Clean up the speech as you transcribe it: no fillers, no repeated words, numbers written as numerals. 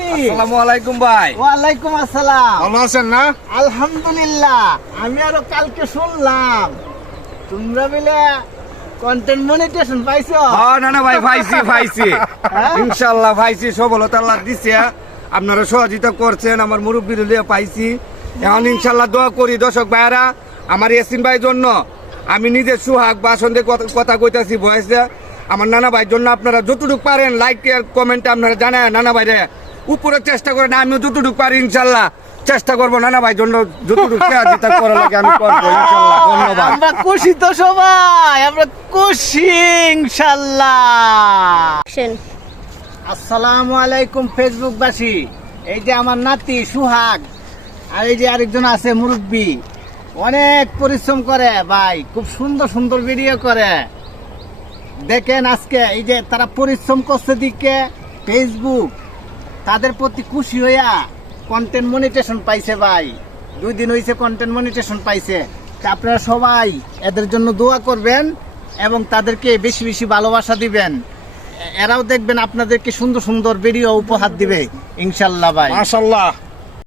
নাকি? আসসালামু আলাইকুম ভাই। ওয়ালাইকুম আসসালাম। ভালো আছেন না? আলহামদুলিল্লাহ। আমি আরো কালকে শুনলাম তোমরা মিলে কন্টেন্ট মনিটাইজেশন পাইছো। হ্যাঁ না ভাই, পাইছি হ্যাঁ? ইনশাআল্লাহ পাইছি, সফলতা আল্লাহ দিছে। আপনারা সহযোগিতা করছেন, আমার মুরব্বির লিয়ে পাইছি। এখন ইনশাআল্লাহ দোয়া করি দর্শক ভাইরা আমার ইয়াসিন ভাইয়ের জন্য। আমি নিজে সুহাগ বাসন্দের কথা কইতাছি ভয়েসে। আমার নানা ভাইয়ের জন্য আপনারা যতটুকু পারেন লাইক আর কমেন্টে আপনারা জানায় নানা ভাইরে উপরে চেষ্টা করেন, আমিও যতটুকু পারি ইনশাআল্লাহ চেষ্টা করবো নানা ভাইয়ের জন্য যতটুকু সহযোগিতা করা লাগে আমি করবো ইনশাআল্লাহ। ধন্যবাদ। আমরা খুশি তো সবাই, আমরা খুশি ইনশাআল্লাহ। আসসালামু আলাইকুম ফেসবুকবাসী। এই যে আমার নাতি সুহাগ আর এই যে আরেকজন আছে মুরব্বি, অনেক পরিশ্রম করে ভাই, খুব সুন্দর সুন্দর ভিডিও করে। দেখেন আজকে এই যে তারা পরিশ্রম করছে দিকে ফেসবুক তাদের প্রতি খুশি হইয়া কন্টেন্ট মনিটাইজেশন পাইছে ভাই। 2 দিন হয়েছে কন্টেন্ট মনিটাইজেশন পাইছে। তা আপনারা সবাই এদের জন্য দোয়া করবেন এবং তাদেরকে বেশি বেশি ভালোবাসা দিবেন। এরাও দেখবেন আপনাদেরকে সুন্দর সুন্দর ভিডিও উপহার দিবে ইনশাল্লাহ ভাই। মাশাআল্লাহ।